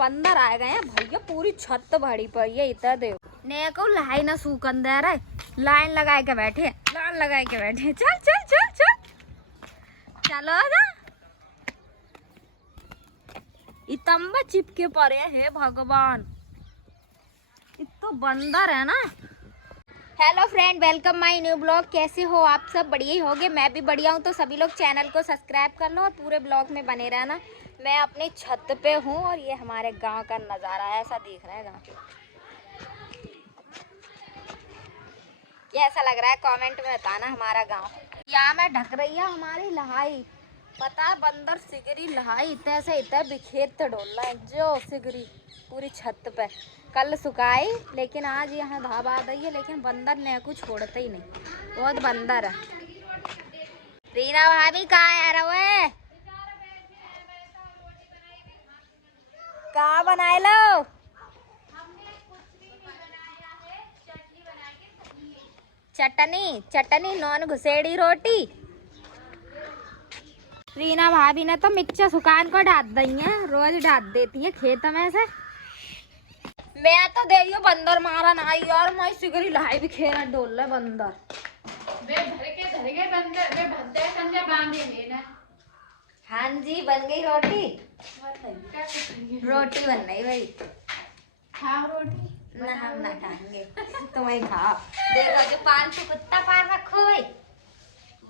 बंदर आए गए हैं भैया, पूरी छत भरी पड़ी है। इतना देखो ने को लाई ना सूखन दे रहे, लाइन लगाए के बैठे, लाइन लगाए के बैठे। चल चल चल चल चलो ना, इतम्बा चिपके पड़े है भगवान, इतो बंदर है ना। Hello friend, welcome my new blog. कैसे हो आप सब? बढ़िया ही होगे, मैं भी बढ़िया हूँ। तो सभी लोग चैनल को सब्सक्राइब कर लो और पूरे ब्लॉग में बने रहना। मैं अपनी छत पे हूँ और ये हमारे गांव का नज़ारा है, ऐसा दिख रहा है गांव। कैसा लग रहा है कमेंट में बताना हमारा गांव। यहाँ में ढक रही है हमारी लहाई, पता है बंदर सिगरी लहाई इतने से इतने बिखेरते डोल रहा है जो सिगरी पूरी छत पे। कल सुखाई लेकिन आज यहाँ धाब आ गई है, लेकिन बंदर ने कुछ छोड़ते ही नहीं, बहुत बंदर है। रीना भाभी कहाँ है रहे? कहाँ बनाए लो? चटनी चटनी नॉन घुसेड़ी रोटी। रीना भाभी ने तो मिर्चा सुखान को डाल दी है, रोज डाल देती है खेत में से। मैं तो देखियो बंदर मारा ना यार, मैं सिगरी लाई भी खेरा डोल रहा बंदर। वे धर के बंदर वे भद्दे संजय बांधे लेना। हाँ जी, बन गई रोटी। रोटी बन गई भाई। खाओ रोटी ना हम ना खाएंगे, तुम्हें खाओ। देखो जो पान से कुत्ता पान रखो भाई।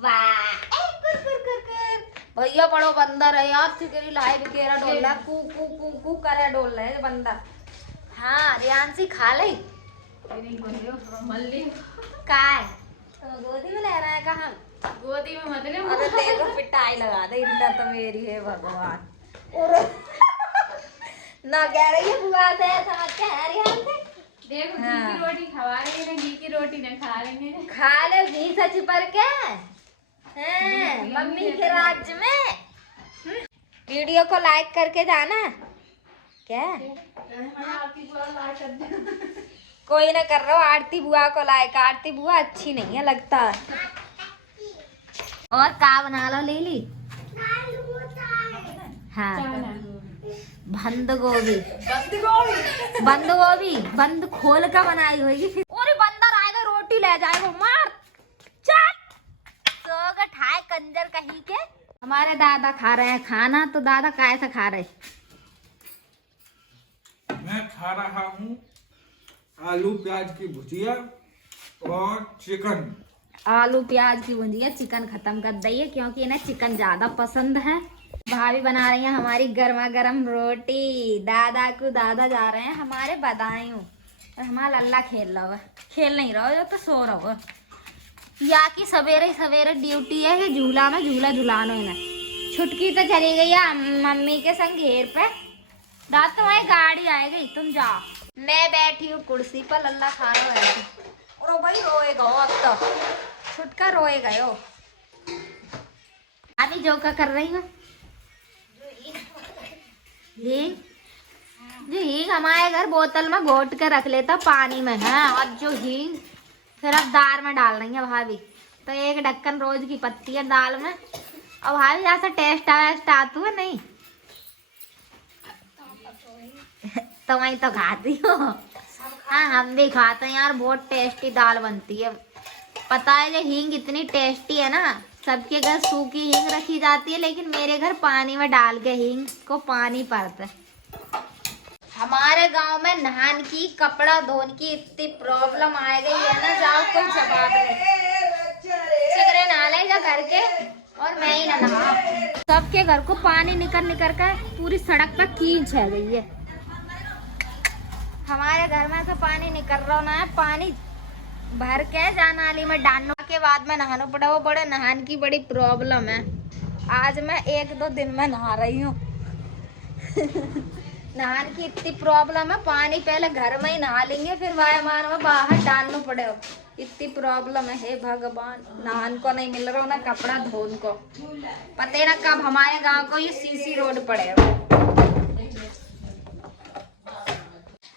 वाह कुर कुर कुर कुर। भैया बड़ो बंदर है यार, सिगरी लाई भी खेरा डोल रहा, कू कू कू कू करे डोल रहा है बंदर। हाँ रियांशी खा ले मल्ली काय तो गोदी में ले रहा है कहाँ? गोदी में मतलब। अरे देखो पिटाई लगा दे, इतना तो मेरी है भगवान। और ना कह रही है बुआ से समझ के है रियान से। देखो घी की रोटी खवा रही है, घी की रोटी ना खा लेंगे। खा ले घी सच पर के हैं मम्मी के राज्य में। वीडियो को लाइक करके जाना क्या? कोई ना कर रहा हो आरती बुआ को लाइक, आरती बुआ अच्छी नहीं है लगता। और का बना लो लीली? हाँ बंद गोभी, बंद गोभी बंद खोल का बनाई होगी फिर। और बंदर आएगा रोटी ले जाएगा, मार चट तो ठाए कंजर कहीं के। हमारे दादा खा रहे हैं खाना, तो दादा कैसे खा रहे? मैं खा रहा हूँ आलू प्याज की भुजिया और चिकन। आलू प्याज की भुजिया, चिकन खत्म कर दइए क्योंकि इन्हें चिकन ज्यादा पसंद है। भाभी बना रही है हमारी गर्मा गर्म रोटी। दादा को दादा जा रहे हैं हमारे बदायूं और हमारा लल्ला खेल रहा है। खेल नहीं रहा हो तो सो रहा हो। या कि सवेरे सवेरे ड्यूटी है कि झूला में झूला झुलानो इन्हें। छुटकी तो चली गई है मम्मी के संग घेर पे। रात तुम्हारी गाड़ी आएगी, तुम जाओ। मैं बैठी हूँ कुर्सी पर, लल्ला खा रहा है। और भाई रोएगा हो, अब तो छुटका रोएगा हो। अभी जो क्या कर रही हो? हींग जो हींग हमारे घर बोतल में घोट के रख लेता पानी में है, और जो हींग फिर अब दाल में डाल रही है भाभी। तो एक ढक्कन रोज की पत्ती है दाल में। अब भाभी जैसा टेस्ट आतू है नहीं तो वही तो खाती हो। हाँ हम भी खाते हैं यार, बहुत टेस्टी दाल बनती है। पता है ये हींग इतनी टेस्टी है ना, सबके घर सूखी हींग रखी जाती है, लेकिन मेरे घर पानी में डाल के हींग को पानी पड़ता है। हमारे गांव में नहान की कपड़ा धोने की इतनी प्रॉब्लम आ गई है ना, जाओ कोई जवाब नहीं। सिगरे नहा ले जा घर के और मैं ही ना नहा। सबके घर को पानी निकल निकल कर पूरी सड़क पर कीच है गई है। हमारे घर में से पानी निकल रहा ना है, पानी भर के जानाली में डालने के बाद में नहाना पड़ा। वो बड़े नहाने की बड़ी प्रॉब्लम है। आज मैं 1-2 दिन में नहा रही हूँ। नहाने की इतनी प्रॉब्लम है, पानी पहले घर में ही नहा लेंगे फिर वायमान में बाहर डालना पड़ेगा। इतनी प्रॉब्लम है, हे भगवान। नहान को नहीं मिल रहा ना कपड़ा धोने को। पता ना कब हमारे गांव को ये सीसी रोड पड़ेगा।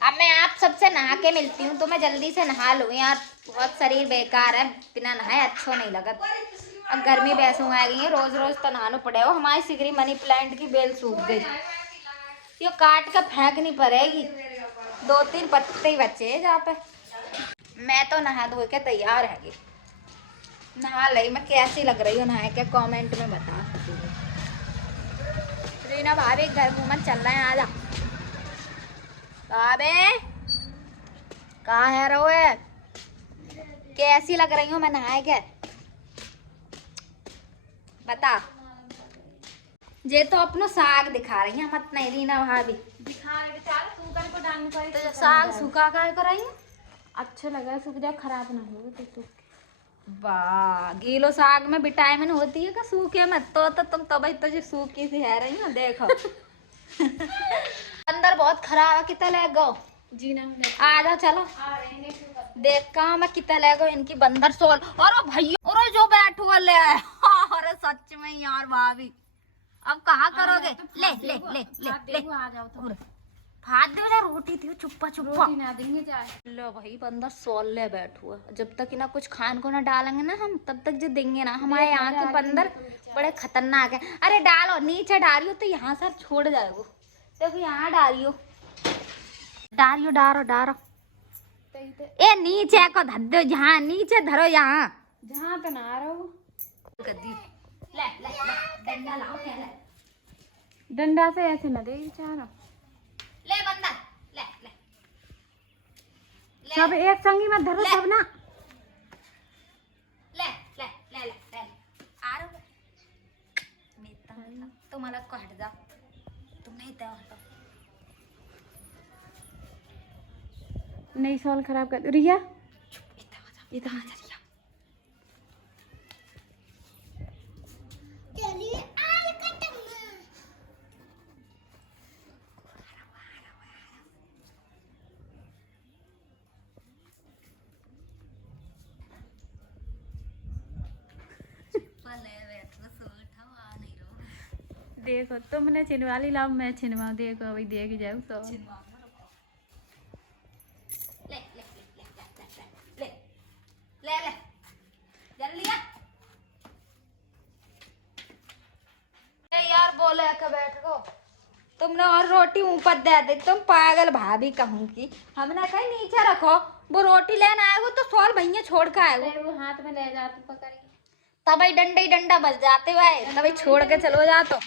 अब मैं आप सबसे नहा के मिलती हूँ, तो मैं जल्दी से नहा लूँ यार, बहुत शरीर बेकार है, बिना नहाए अच्छा नहीं लगा। अब गर्मी वैसे आ गई है, रोज रोज तो नहाना पड़ेगा। हमारी सिगरी मनी प्लांट की बेल सूख गई। ये काट के फेंकनी पड़ेगी। 2-3 पत्ते ही बचे हैं जहाँ पे। मैं तो नहा धो के तैयार है। नहा लई मैं, कैसी लग रही हूँ नहा के कमेंट में बता। रीना भाभी घर घूमन चल रहे हैं, आजा। भाभी कहाँ है रोए? कैसी लग रही हूँ मैं नहाए के बता। ये तो अपनो साग दिखा रही है मत नहीं रीना भाभी। दिखा रहे बेचारा सूखा को डालने पड़े तो साग सूखा का कर रही है? अच्छा लगा, सूख जाए खराब ना हो तो सूख। वाह, गीलो साग में विटामिन होती है का सूखे में? तो तुम तभी तो जो सूखी सी है रही हो देखो। अंदर बहुत खराब है, कितना ले गो जी ना आ जाओ चलो। आ रहे हैं देख कहा मैं कितना ले गो इनकी बंदर सोल। और भैया और जो बैठो ले आए। अरे सच में यार भाभी अब कहाँ करोगे? ले ले ले ले ले आ जाओ तो फाड़ दे जा। रोटी थी चुप्पा चुप्पा ना देंगे चाय। लो भाई बंदर सोल ले बैठो है। जब तक ना कुछ खान को ना डालेंगे ना हम तब तक जो देंगे ना। हमारे यहाँ के बंदर बड़े खतरनाक है। अरे डालो नीचे डालियो तो यहाँ से छोड़ जाएगो। देखो यहाँ डालियो डालियो डारो डारो। ए नीचे को धर दो, यहाँ नीचे धरो यहाँ जहाँ पे ना रहो। गद्दी ले ले ले डंडा लाओ क्या ले। डंडा से ऐसे न दे बेचारा। ले बंदर ले ले सब एक संगी में धरो सब ना। ले ले ले ले ले आ रहा मैं तुम अलग को हट जाओ। तुम नहीं तय हटो। नई साल खराब कर रिया। इधर आ जा रिया। देखो तुमने छिनवा ली, लाओ मैं छिनवाऊं। देखो अभी देख जाऊँ तो ले ले ले ले ले ले ले जल्दी आ। यार बोले के बैठ गो तुमने और रोटी ऊपर दे दी। तुम पागल भाभी कहूँ की। हमने कहीं नीचे रखो। वो रोटी लेने आएगो तो सॉल भैया छोड़ के आएगो। वो हाथ में ले जाते पकड़ के। तभी डंडा ही डंडा बच जाते हुए तभी छोड़ के चलो जा। तो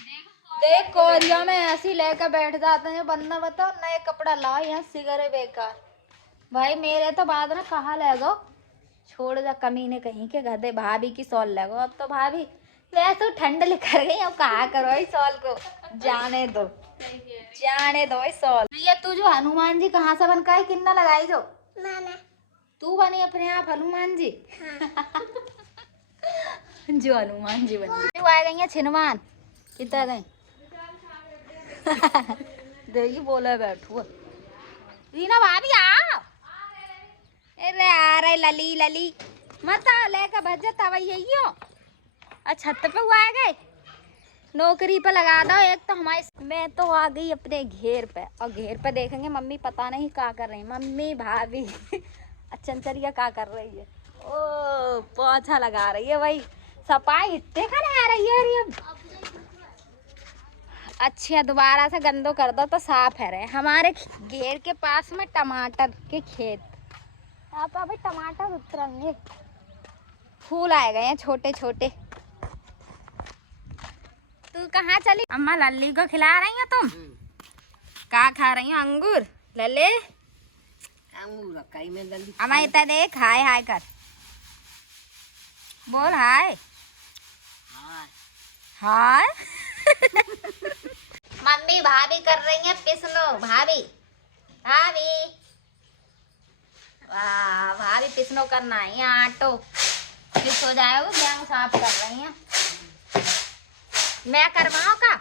देख कोरिया में ऐसी लेकर बैठ जाते हैं बंदा। बताओ नए कपड़ा लाओ यहाँ सिगरे बेकार। भाई मेरे तो बाद में कहाँ ले गो। छोड़ जा कमीने कहीं के गधे। भाभी की सॉल लगो अब तो। भाभी वैसे ठंड लिखर गई अब कहा करो इस सॉल को। जाने दो जाने दो इस सॉल। ये तू जो हनुमान जी कहाँ से बनका है किन्ना लगाई जो मैंने? तू बनी अपने आप हनुमान जी? जो हनुमान जी बनी। क्यों आ गई है छिनवान? कितना गई? देखी बोले बैठू रीना भाभी आओ। अरे आ रहे लली लली मत आओ लेकर भज तब यही हो। छत पे हुआ आ गए नौकरी पे लगा दो एक तो हमारे। मैं तो आ गई अपने घेर पे और घेर पे देखेंगे मम्मी पता नहीं क्या कर रही है। मम्मी भाभी चंचरिया क्या कर रही है? ओ पोछा लगा रही है भाई। सफाई इतने करा रही है अरे अब। अच्छा दोबारा से गंदो कर दो तो साफ है रहे। हमारे घेर के पास में टमाटर के खेत। यहाँ पर अभी टमाटर उतरेंगे। फूल आए गए हैं छोटे छोटे। तू कहाँ चली? अम्मा लल्ली को खिला रही हो तुम? क्या खा रही हो? अंगूर लल्ले? अंगूर कई में लल्ली। अम्मा इतना देख हाय हाय कर बोल हाय हाय। मम्मी भाभी कर रही है पिसनो। भाभी भाभी वाह भाभी पिसनो करना है। यहाँ आटो पिस हो जाएगा। गेहूँ साफ कर रही है। मैं करवाऊँ का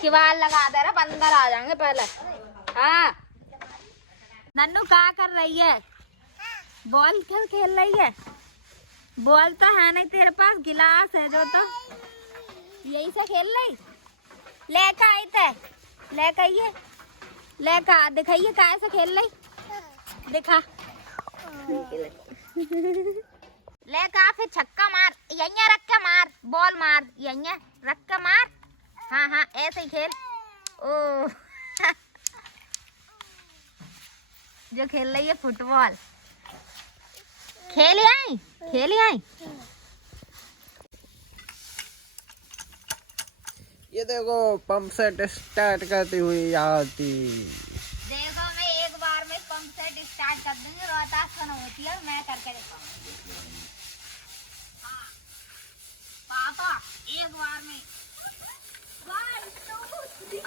किवाड़ लगा दे रहा बंदर आ जाएंगे पहले। हाँ नन्नू क्या कर रही है? बॉल खेल रही है। बॉल तो है नहीं तेरे पास गिलास है जो तो यही से खेल रही। लेकर आई थे लेकर आइए लेकर दिखाइए कैसे खेल रही दिखा। लेकर फिर छक्का मार यहीं रख के मार। बॉल मार यहीं रख के मार। हाँ हाँ ऐसे ही खेल। ओ जो खेल रही है फुटबॉल। खेल आई, खेल आई। ये देखो पंप सेट स्टार्ट करती हुई आती। देखो मैं एक बार में पंप सेट स्टार्ट कर दूंगी, रोहतास होती है, मैं करके दिखाऊंगी। हाँ पापा एक बार में 1 2 3